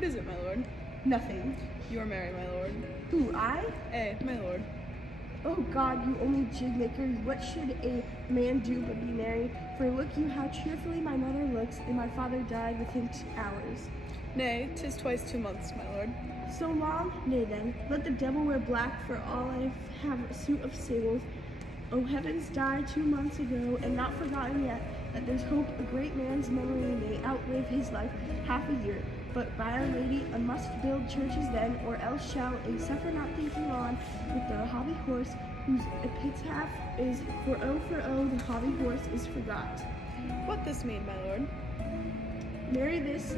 What is it, my lord? Nothing. You are merry, my lord. Who, I? My lord. Oh God, you only jig makers, what should a man do but be merry? For look you how cheerfully my mother looks, and my father died within 2 hours. Nay, 'tis twice 2 months, my lord. So long? Nay then, let the devil wear black, for all I have a suit of sables. O heavens, died 2 months ago, and not forgotten yet, that there's hope a great man's memory may outlive his life half a year. But by Our Lady, I must build churches then, or else shall a suffer not thinking on with the hobby horse, whose epitaph is for oh, the hobby horse is forgot. What this mean, my lord? Marry this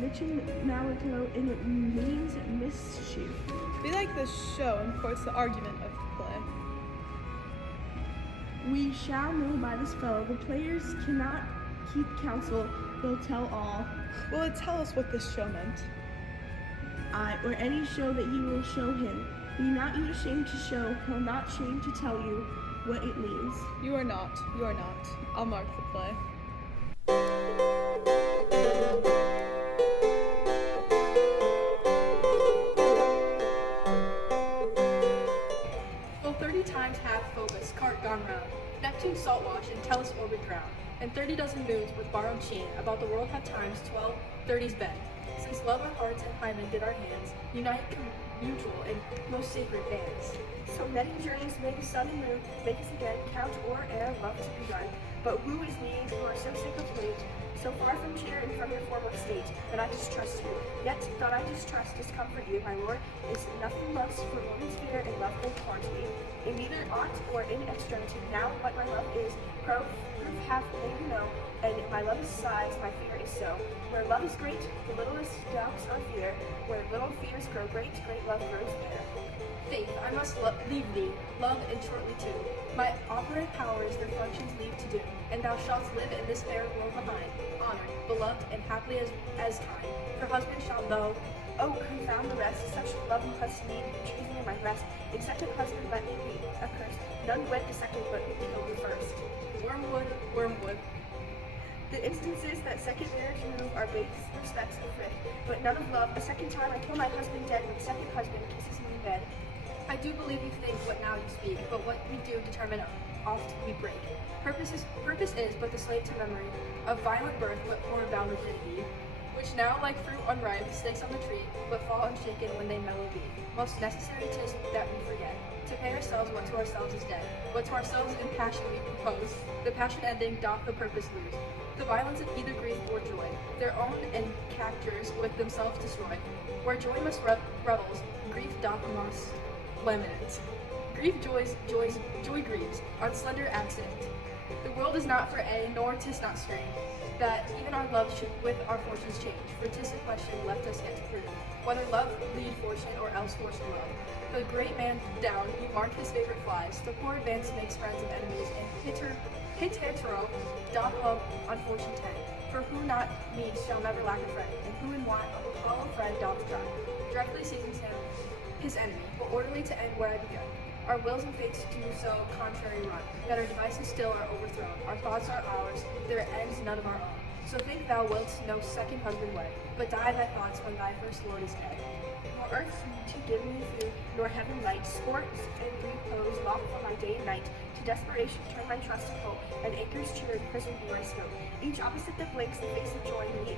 Lichen Malito in means mischief. Belike this show imports the argument of the play. We shall know by this fellow, the players cannot keep counsel, they'll tell all. Will it tell us what this show meant? Aye, or any show that you will show him. Be not you ashamed to show, he'll not shame to tell you what it means. You are not. I'll mark the play. Full 30 times hath Phobos cart gone round, Neptune's salt wash and Tellus orbit drowned, and 30 dozen moons with borrowed sheen about the world have times 12, 30's been. Since love our hearts and hymen did our hands unite mutual and most sacred bands. So many journeys may the sun and moon make us again count o'er ere love to be done. But woo is me who are so sick of late, so far from cheer and from your former state, that I distrust you. Yet that I distrust discomfort you, my lord, is nothing less for woman's fear and love both quantity. In neither aught or in extremity, now what my love is, proof hath made you know, and my love is sighs, my fear is so. Where love is great, the littlest doubts are fear. Where little fears grow great, great love grows there. Faith, I must leave thee, love and shortly too. My operant powers their functions leave to do, and thou shalt live in this fair world behind, honored, beloved, and happily as time. For husband shalt thou, oh, confound the rest, such love must need choosing in my breast. In second husband let me be accursed, none wed the second but who killed the first. Wormwood. The instances that second marriage move are base respects of thrift, but none of love. A second time I kill my husband dead when second husband kisses me in bed. I do believe you think what now you speak, but what we do determine oft we break. Purpose is but the slave to memory, of violent birth what poor bound virginity, which now like fruit unripe sticks on the tree, but fall unshaken when they mellow be. Most necessary 'tis that we forget, to pay ourselves what to ourselves is dead, what to ourselves in passion we propose, the passion ending doth the purpose lose. The violence of either grief or joy, their own and captures with themselves destroy. Where joy must revels, grief doth must lament. Grief joy grieves, on slender accident. The world is not for a, nor 'tis not strange, that even our love should with our fortunes change, for 'tis a question left us yet to prove, whether love lead fortune or else fortune love. The great man down, he marked his favorite flies, the poor advance makes friends and enemies, and hitherto doth love on fortune tend. For who not needs shall never lack a friend, and who in want of a hollow friend doth try, directly seizes him his enemy, but orderly to end where I begun. Our wills and fates do so contrary run, that our devices still are overthrown, our thoughts are ours, their ends none of our own. So think thou wilt no second husband wed, but die thy thoughts when thy first lord is dead. Nor earth to give me food, nor heaven light, sports and repose lock for my day and night. To desperation turn my trust and hope, and anchors cheer in prison be my scope. Each opposite that blinks the face of joy meet,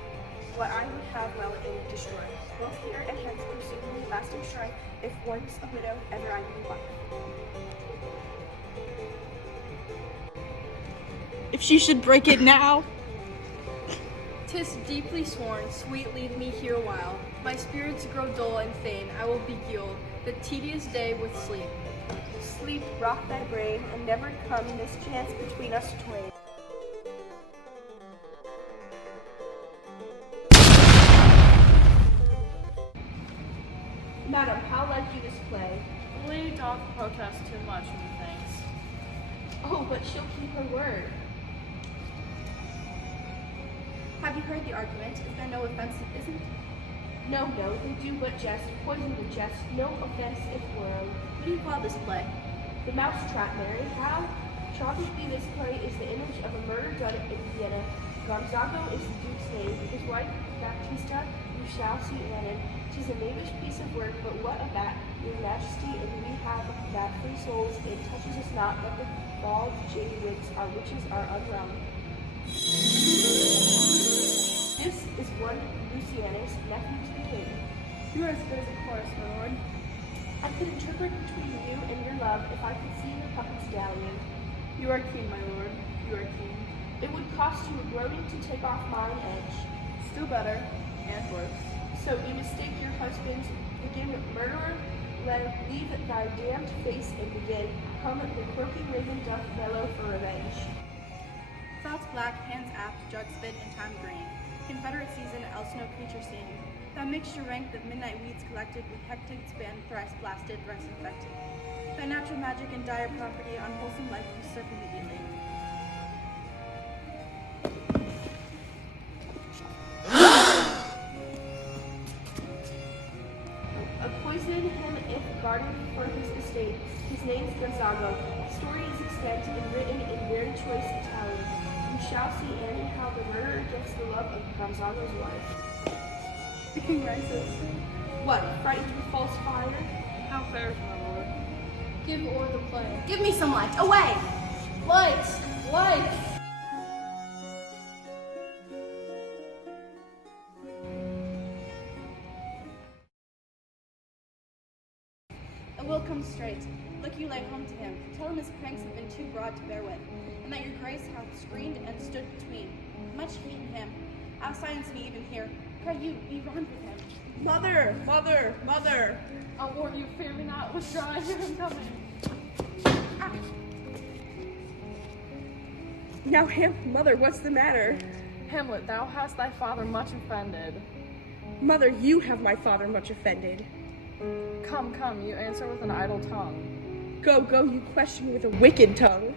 what I would have well and destroy. Both here and hence presumably lasting strife, if once a widow, ever I be wife. If she should break it now! 'Tis deeply sworn, sweet leave me here a while. My spirits grow dull and fain, I will beguile the tedious day with sleep. Sleep, rock thy brain, and never come mischance between us twain. Madam, how like you this play? The lady doth protest too much, methinks. Oh, but she'll keep her word. Have you heard the argument? Is there no offense it isn't? No, they do but jest, poison the jest, no offense if world. What do you call this play? The Mousetrap, Mary. How tragically this play is the image of a murder done in Vienna. Gonzago is the Duke's name. His wife, Baptista, who shall see Annan. 'Tis a knavish piece of work, but what of that? Your Majesty, and we have that free souls, it touches us not, but the bald jade wigs, our witches are unwrung. This is one Lucianus, nephew to the king. You are as good as a chorus, my lord. I could interpret between you and your love if I could see your puppet's galleon. You are keen, my lord. You are keen. It would cost you a groaning to take off mine edge. Still better, and worse. So you mistake your husband's begin murderer? Leave thy damned face and begin. Come, the croaking raven doth bellow for revenge. Thoughts black, hands apt, jug spit, and time green. Confederate season, else no creature seen. That mixture rank of midnight weeds collected with hectic span, thrice blasted, thrice infected. Thy natural magic and dire property, unwholesome life usurp immediately. Poison him if guarded for his estate. His name's Gonzago. Story is extant and written in very choice Italian. You shall see Annie how the murderer gets the love of Gonzago's wife. The king rises. What, frightened with false fire? How fares my lord? Give o'er the play. Give me some light. Away! Light! Light! It will come straight. Look you lay home to him. Tell him his pranks have been too broad to bear with, and that your grace hath screened and stood between. Much hate in him. Outsilence me even here. Pray you, be round with him. Mother, mother, mother. I'll warn you, fear me not, withdraw, I hear him coming. Now, mother, what's the matter? Hamlet, thou hast thy father much offended. Mother, you have my father much offended. Come, come, you answer with an idle tongue. Go, go, you question with a wicked tongue.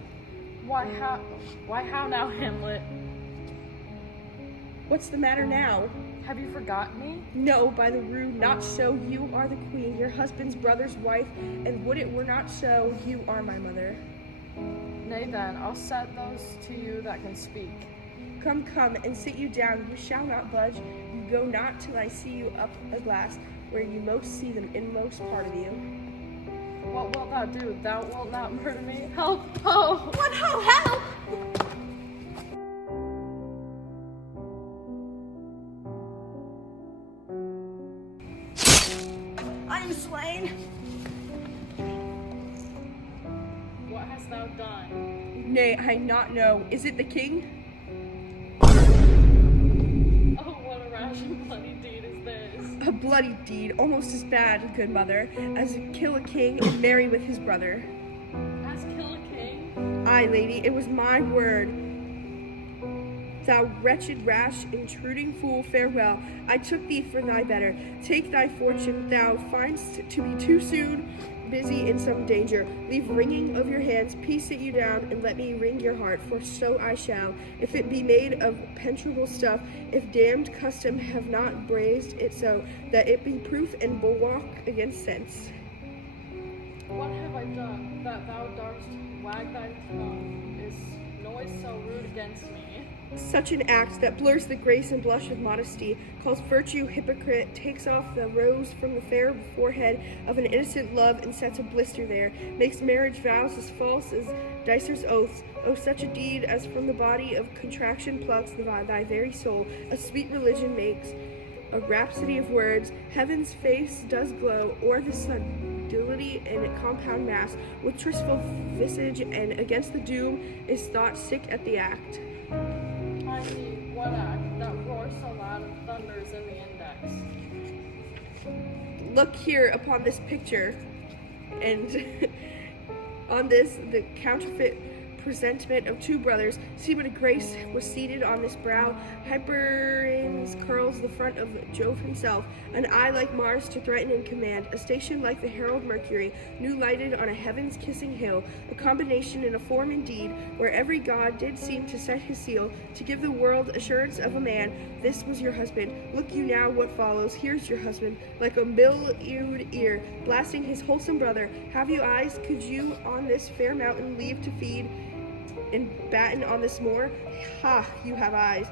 Why how now, Hamlet? What's the matter now? Have you forgotten me? No, by the rood, not so. You are the queen, your husband's brother's wife, and would it were not so, you are my mother. Nay then, I'll set those to you that can speak. Come, come, and sit you down, you shall not budge. You go not till I see you up a glass, where you most see the inmost part of you. What wilt thou do? Thou wilt not murder me? Help! Oh! What ho, help! I am slain. What hast thou done? Nay, I not know. Is it the king? Oh, what a rash and bloody deed is this? A bloody deed, almost as bad, good mother, as kill a king and marry with his brother. As kill a king? Aye, lady, it was my word. Thou wretched, rash, intruding fool, farewell. I took thee for thy better. Take thy fortune, thou find'st to be too soon busy in some danger. Leave wringing of your hands, peace sit you down, and let me wring your heart, for so I shall. If it be made of penetrable stuff, if damned custom have not brazed it so, that it be proof and bulwark against sense. What have I done, that thou darst wag thy tongue? Is noise so rude against me? Such an act that blurs the grace and blush of modesty, calls virtue hypocrite, takes off the rose from the fair forehead of an innocent love and sets a blister there, makes marriage vows as false as dicer's oaths. Oh, such a deed as from the body of contraction plucks thy very soul, a sweet religion makes, a rhapsody of words, heaven's face does glow, o'er the subtlety and compound mass, with tristful visage, and against the doom is thought sick at the act. I see, what act that roars so loud and thunders in the index? Look here upon this picture, and on this, the counterfeit presentment of two brothers. See what a grace was seated on this brow. Hyperion's curls the front of Jove himself, an eye like Mars to threaten and command, a station like the herald Mercury, new lighted on a heaven's kissing hill, a combination in a form indeed, where every god did seem to set his seal, to give the world assurance of a man. This was your husband. Look you now what follows. Here's your husband, like a millewed ear, blasting his wholesome brother. Have you eyes? Could you on this fair mountain leave to feed and batten on this moor? Ha, you have eyes.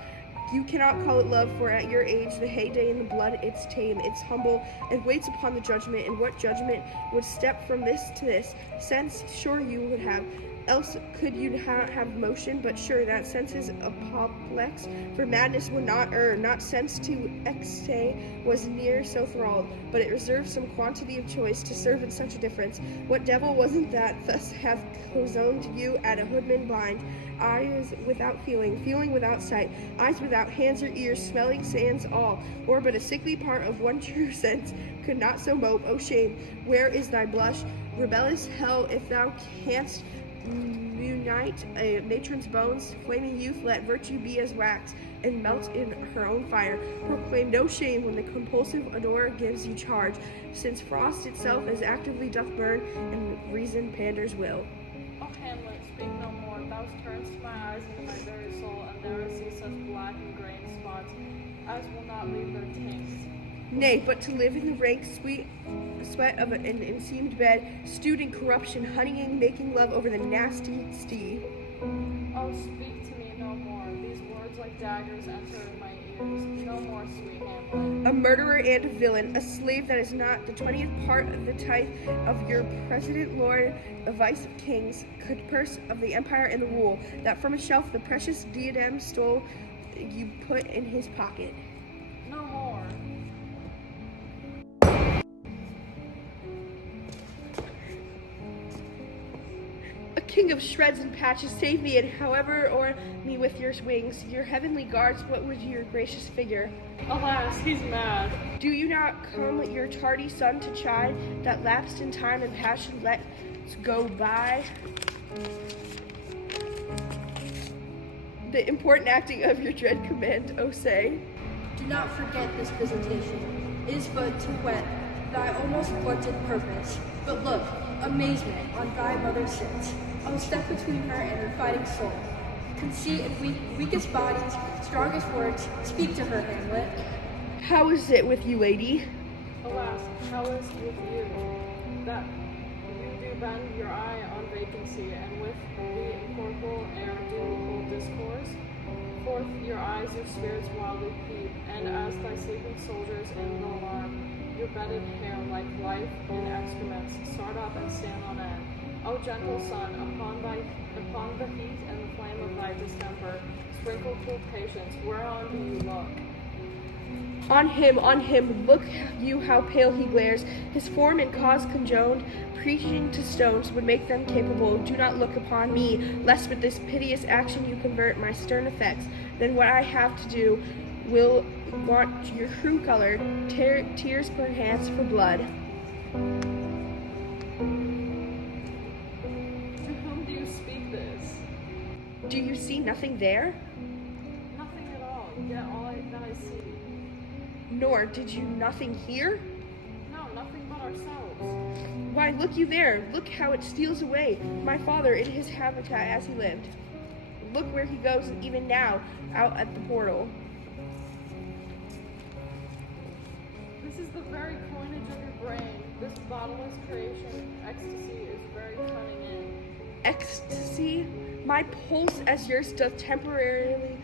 You cannot call it love, for at your age the heyday in the blood, it's tame, it's humble, and waits upon the judgment. And what judgment would step from this to this? Sense, sure you would have. Else could you have motion, but sure that sense is apoplex, for madness would not err, not sense to exte was near so thralled, but it reserved some quantity of choice to serve in such a difference. What devil wasn't that thus hath cozened you at a hoodman blind? Eyes without feeling, feeling without sight, eyes without hands or ears, smelling sans all, or but a sickly part of one true sense, could not so mope. O shame, where is thy blush? Rebellious hell, if thou canst unite a matron's bones, flaming youth, let virtue be as wax, and melt in her own fire. Proclaim no shame when the compulsive adorer gives you charge, since frost itself as actively doth burn, and reason panders will. O Hamlet, speak no more. Thou turnest my eyes into my very soul, and there I see such black and graying spots as will not leave their taints. Nay, but to live in the rank sweat of an enseamed bed, stewed in corruption, honeying, making love over the nasty steed. Oh, speak to me no more. These words like daggers enter my ears. No more, sweet Hamlet. A murderer and a villain, a slave that is not the 20th part of the tithe of your president lord, a vice of kings, could purse of the empire and the rule, that from a shelf the precious diadem stole you put in his pocket. No more. King of shreds and patches, save me, and however o'er me with your wings, your heavenly guards, what would your gracious figure? Alas, he's mad. Do you not come your tardy son to chide, that lapsed in time and passion lets go by? The important acting of your dread command, O say. Do not forget this visitation. It is but to whet thy almost blunted purpose. But look, amazement on thy mother sits. I'll step between her and her fighting soul. Conceit and weakest bodies, strongest words, speak to her, Hamlet. How is it with you, lady? Alas, how is it with you? That you do bend your eye on vacancy, and with the incorporeal air do hold discourse? Forth your eyes, your spirits wildly peep, and as thy sleeping soldiers in the alarm, your bedded hair like life in excrements, start up and stand on end. O gentle sun, upon the heat and the flame of thy distemper, sprinkle cool patience, whereon do you look? On him, look you how pale he glares, his form and cause conjoined, preaching to stones would make them capable. Do not look upon me, lest with this piteous action you convert my stern effects. Then what I have to do will want your crew color, tears perchance for blood. Do you see nothing there? Nothing at all, yet all that I see. Nor did you nothing hear? No, nothing but ourselves. Why, look you there, look how it steals away, my father in his habitat as he lived. Look where he goes even now, out at the portal. This is the very coinage of your brain. This bodiless creation, ecstasy, is very cunning in. Ecstasy? My pulse as yours doth temporarily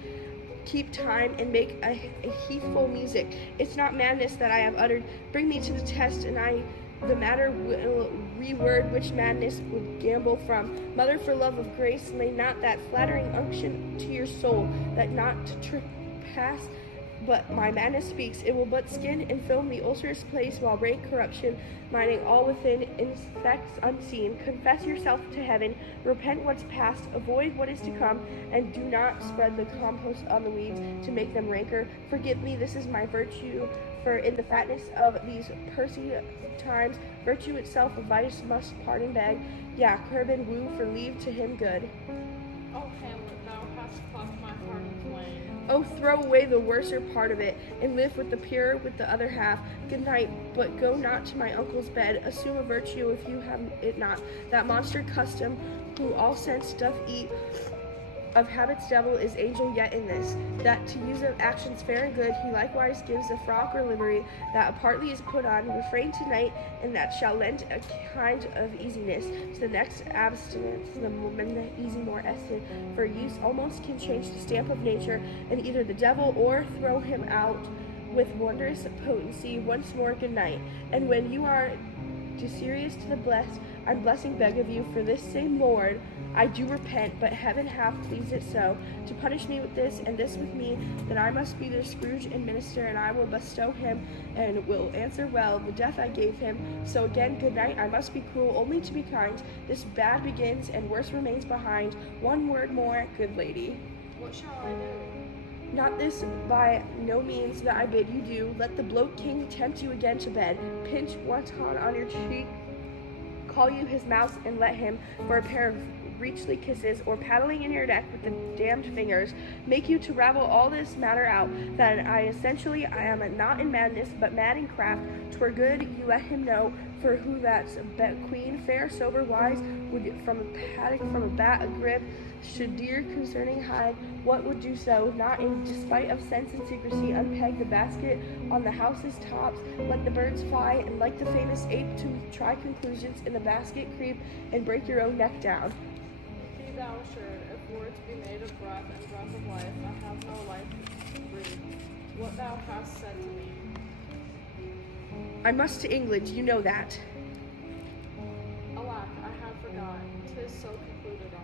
keep time and make a heathful music. It's not madness that I have uttered. Bring me to the test, and the matter will reword which madness would gamble from. Mother, for love of grace, lay not that flattering unction to your soul, that not to trespass, but my madness speaks. It will but skin and film the ulcerous place, while rank corruption, mining all within, infects unseen. Confess yourself to heaven, repent what's past, avoid what is to come, and do not spread the compost on the weeds to make them ranker. Forgive me, this is my virtue, for in the fatness of these pursy times, virtue itself a vice must pardon beg. Yeah, curb and woo for leave to him good. O Hamlet, thou hast plucked my heart in twain. Oh, throw away the worser part of it, and live with the pure with the other half. Good night, but go not to my uncle's bed. Assume a virtue if you have it not. That monster custom, who all sense doth eat, of habits devil is angel yet in this, that to use of actions fair and good, he likewise gives a frock or livery, that partly is put on, refrain tonight, and that shall lend a kind of easiness to the next abstinence, the moment easy more essay, for use almost can change the stamp of nature, and either the devil or throw him out with wondrous potency. Once more, good night. And when you are serious to the blessed, I'm blessing beg of you for this same Lord. I do repent, but heaven hath pleased it so, to punish me with this, and this with me, that I must be their Scrooge and minister, and I will bestow him, and will answer well the death I gave him. So again, good night. I must be cruel only to be kind. This bad begins, and worse remains behind. One word more, good lady. What shall I do? Not this by no means that I bid you do. Let the bloat king tempt you again to bed. Pinch wonton on your cheek, call you his mouse, and let him, for a pair of reachly kisses, or paddling in your neck with the damned fingers, make you to ravel all this matter out, that I am not in madness, but mad in craft. 'Twere good you let him know, for who that's queen, fair, sober, wise, would from a paddock, from a bat, a grip, should dear concerning hide, what would do so, not in despite of sense and secrecy, unpeg the basket on the house's tops, let the birds fly, and like the famous ape to try conclusions in the basket creep, and break your own neck down. Be thou assured, if were to be made of breath and breath of life, I have no life to breathe. What thou hast said to me. I must to England, you know that. Alack, I have forgot. 'Tis so concluded on.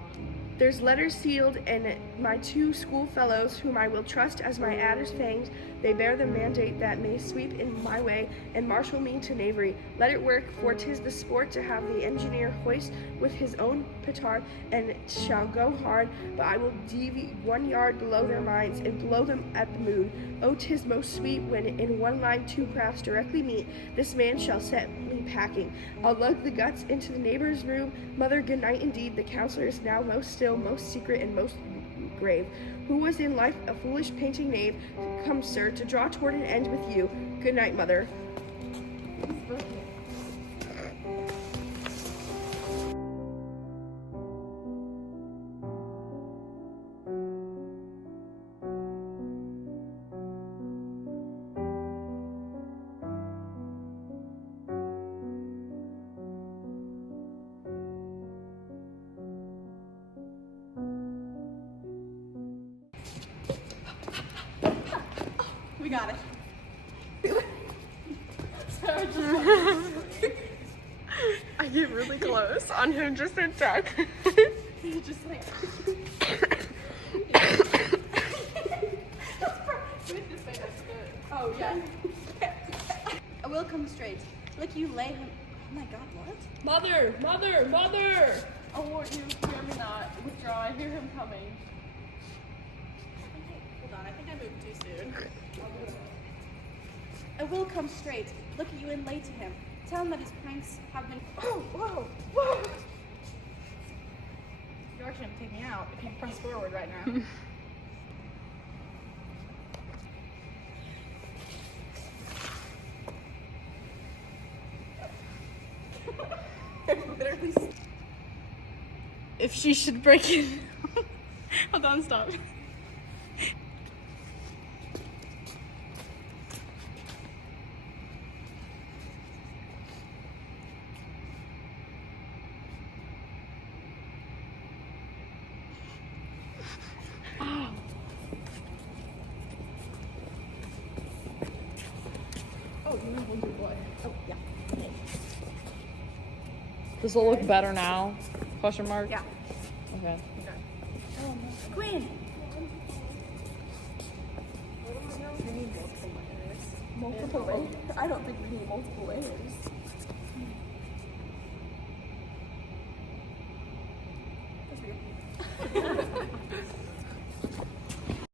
There's letters sealed, and my two schoolfellows, whom I will trust as my adder's fangs, they bear the mandate that may sweep in my way and marshal me to knavery. Let it work, for 'tis the sport to have the engineer hoist with his own petard, and it shall go hard, but I will deviate 1 yard below their minds, and blow them at the moon. Oh, 'tis most sweet when in one line two crafts directly meet. This man shall set me packing. I'll lug the guts into the neighbor's room. Mother, good night indeed. The counselor is now most still, most secret, and most grave. Who was in life a foolish painting knave, come, sir, to draw toward an end with you. Good night, mother. We got it. I get really close on him just in check. Just like. Oh, yeah. I will come straight. Look, you lay him. Oh my god, what? Mother! Mother! Mother! I warn you, hear me not. Withdraw, I hear him coming. Hold on, I think I moved too soon. I will come straight. Look at you and lay to him. Tell him that his pranks have been. Oh, whoa, whoa. You're actually gonna take me out if you press forward right now. Literally. If she should break it. Hold on, stop. This will look better now? Question mark? Yeah. Okay. Queen! Multiple layers? I don't think we need multiple layers.